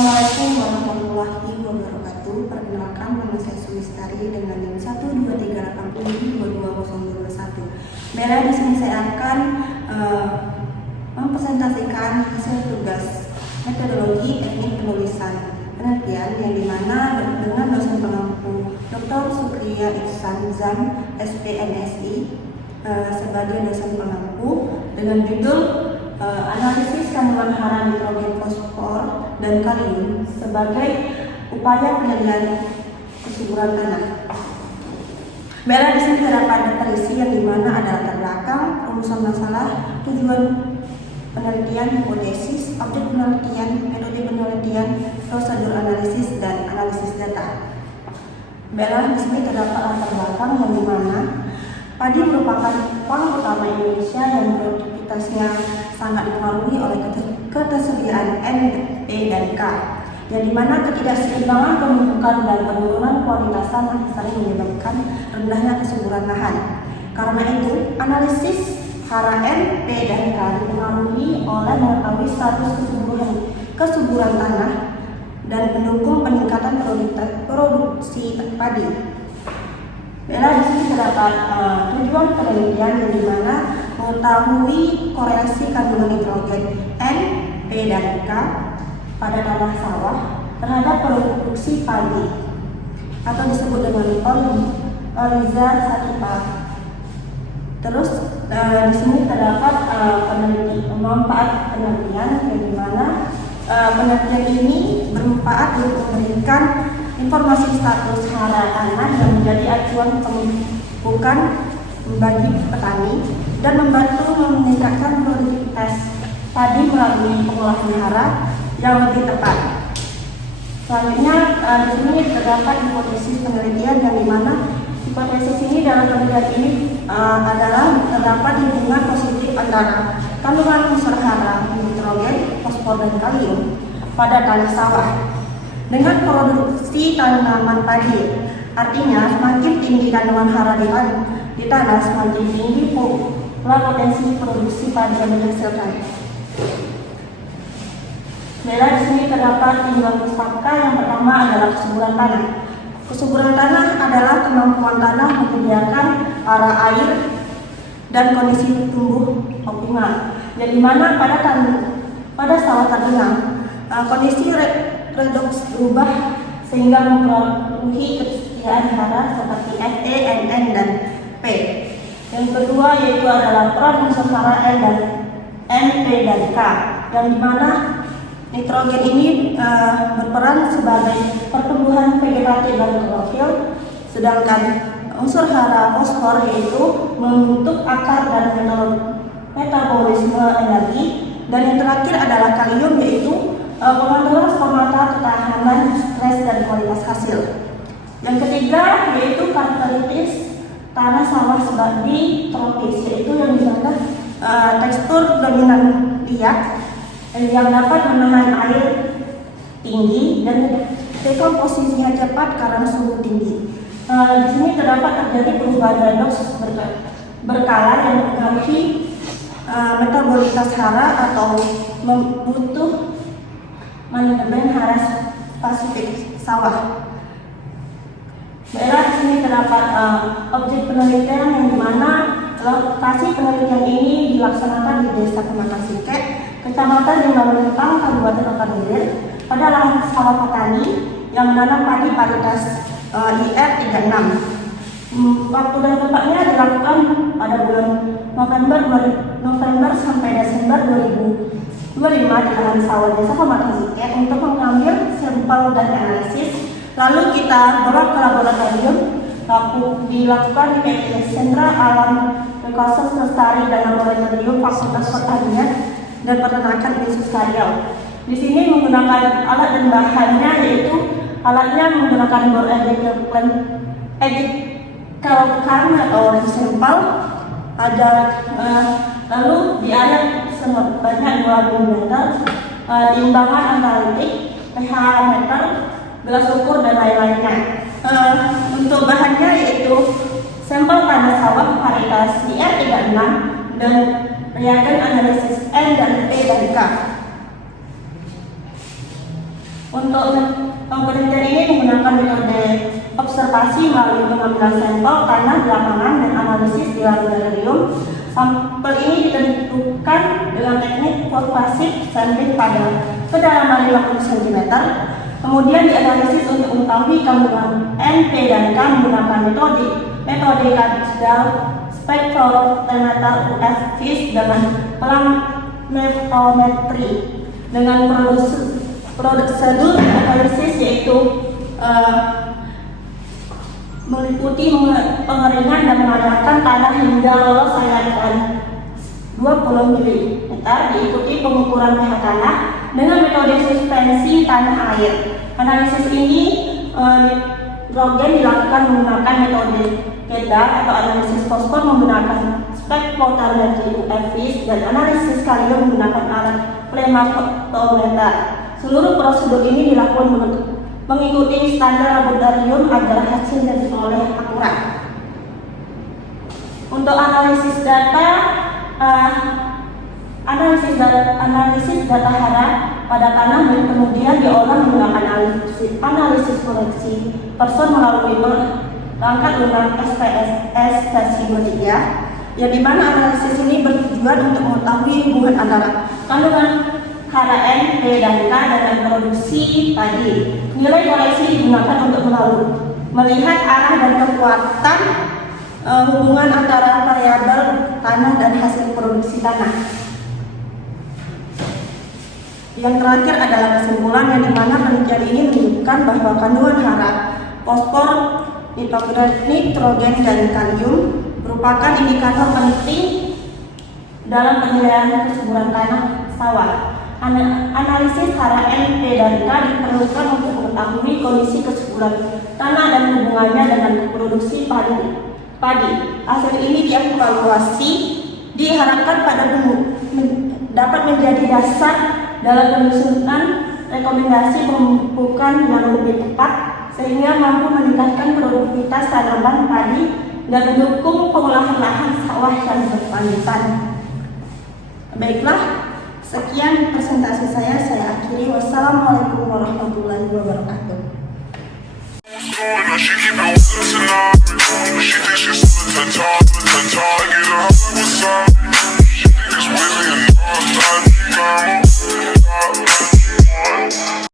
Assalamualaikum warahmatullahi wabarakatuh. Perkenalkan, nama saya Sulistari dengan NIM 12380222021. Baiklah, di sini saya akan mempresentasikan hasil tugas metodologi teknik penulisan penelitian yang dimana dengan dosen pengampu Dr. Sukriya Ihsan Zam, SPMSI, sebagai dosen pengampu dengan judul analisis kandungan hara nitrogen, fosfor, dan kalium sebagai upaya penilaian kesuburan tanah. Baiklah, di sini terdapat terisi yang dimana ada latar belakang, rumusan masalah, tujuan penelitian, hipotesis, objek penelitian, metode penelitian, prosedur analisis, dan analisis data. Baiklah, di sini terdapat latar belakang yang dimana padi merupakan pangan utama Indonesia yang produktivitasnya sangat dipengaruhi oleh ketersediaan N, P, dan K, yang dimana ketidakseimbangan pembentukan dan penurunan kualitas tanah sering menyebabkan rendahnya kesuburan lahan. Karena itu, analisis hara N, P, dan K dipengaruhi oleh mengetahui status kesuburan tanah dan mendukung peningkatan produksi padi. Baiklah, di sini terdapat tujuan penelitian yang dimana mengetahui korelasi kandungan nitrogen N, P, dan K pada tanah sawah terhadap produksi padi atau disebut dengan Oliza sativa. Terus di sini terdapat manfaat penelitian yang dimana penelitian ini bermanfaat untuk memberikan informasi status hara tanah yang menjadi acuan pemupukan bagi petani dan membantu meningkatkan produktivitas padi melalui pengolahan hara yang lebih tepat. Selanjutnya di sini terdapat hipotesis penelitian yang dimana hipotesis ini dalam penelitian ini adalah terdapat hubungan positif antara kandungan unsur hara nitrogen, fosfor, dan kalium pada tanah sawah dengan produksi tanaman padi. Artinya, semakin tinggi kandungan hara di tanah, semakin tinggi pula potensi produksi padi yang dihasilkan. Baiklah, di sini terdapat tiga fakta. Yang pertama adalah kesuburan tanah. Kesuburan tanah adalah kemampuan tanah menyediakan hara air dan kondisi tumbuh optimal. Yang dimana pada sawah tandungan kondisi redoks berubah sehingga mempengaruhi ketersediaan hara seperti Fe, Mn, dan P. Yang kedua yaitu adalah peran unsur hara N dan N, P, dan K, yang dimana nitrogen ini berperan sebagai pertumbuhan vegetatif dan klorofil, sedangkan unsur hara fosfor yaitu membentuk akar dan metabolisme energi, dan yang terakhir adalah kalium yaitu pengaruh stomata, ketahanan, stres, dan kualitas hasil. Yang ketiga yaitu karakteristik tanah sawah sebagai tropis, yaitu yang dimana tekstur dominan liat yang dapat menahan air tinggi dan dekomposisinya cepat karena suhu tinggi. Di sini terdapat terjadi perubahan redoks berkala yang mempengaruhi metabolitas hara atau membutuh manajemen hara spesifik sawah. Baiklah, di sini terdapat objek penelitian yang dimana lokasi penelitian ini dilaksanakan di Desa Pematang Sikek, Kecamatan Lintang, Kabupaten Okan Ilir, pada lahan sawah petani yang menanam padi varietas IR 36. Waktu dan tempatnya dilakukan pada bulan November sampai Desember 2025 di lahan sawah Desa Pematang Sikek untuk mengambil sampel dan analisis. Lalu kita bawa ke laboratorium, dilakukan di PTS Sentra Alam Rekosas Lestari dan Laboratorium Fakultas Pertanian dan Peternakan Universitas Riau. Di sini menggunakan alat dan bahannya, yaitu alatnya menggunakan bor kalkan atau sampel, lalu di air sebanyak 2 mm, timbangan analitik, pH meter, gelas ukur, dan lain-lainnya. Untuk bahannya yaitu sampel tanah sawah varietas IR 36 dan reagen analisis N dan P dan K. Untuk penelitian ini menggunakan metode observasi melalui pengambilan sampel tanah di lapangan dan analisis di laboratorium. Sampel ini ditentukan dengan teknik pervasif sampling pada kedalaman 50 cm. Kemudian dianalisis untuk mengetahui kandungan N, P, dan K menggunakan metode kadal spektrometer UV dengan pelametometri dengan prosedur analisis yaitu meliputi pengeringan dan mengadarkan tanah hingga lolos airan 20 mm, diikuti pengukuran pH tanah dengan metode suspensi tanah air. Analisis ini nitrogen dilakukan menggunakan metode kadal atau analisis fosfor menggunakan spektrometri UV dan analisis kalium menggunakan alat plematometer. Seluruh prosedur ini dilakukan mengikuti standar laboratorium agar hasilnya diperoleh akurat. Untuk analisis data hara pada tanah dan kemudian diolah menggunakan analisis koreksi person melalui perangkat lunak SPSS versi 3, yang dimana analisis ini bertujuan untuk mengetahui hubungan antara kandungan hara N, P, dan K dengan produksi padi. Nilai koreksi digunakan untuk melihat arah dan kekuatan hubungan antara variabel tanah dan hasil produksi tanah. Yang terakhir adalah kesimpulan, yang dimana penelitian ini menunjukkan bahwa kandungan hara, fosfor, nitrogen, dan kalium merupakan indikator penting dalam penilaian kesuburan tanah sawah. Analisis hara N, P, dan K diperlukan untuk mengetahui kondisi kesuburan tanah dan hubungannya dengan produksi padi. Hasil ini dievaluasi diharapkan dapat menjadi dasar dalam penyusunan rekomendasi pemupukan yang lebih tepat sehingga mampu meningkatkan produktivitas tanaman padi dan mendukung pengolahan lahan sawah yang berkelanjutan. Baiklah, sekian presentasi saya akhiri. Wassalamualaikum warahmatullahi wabarakatuh.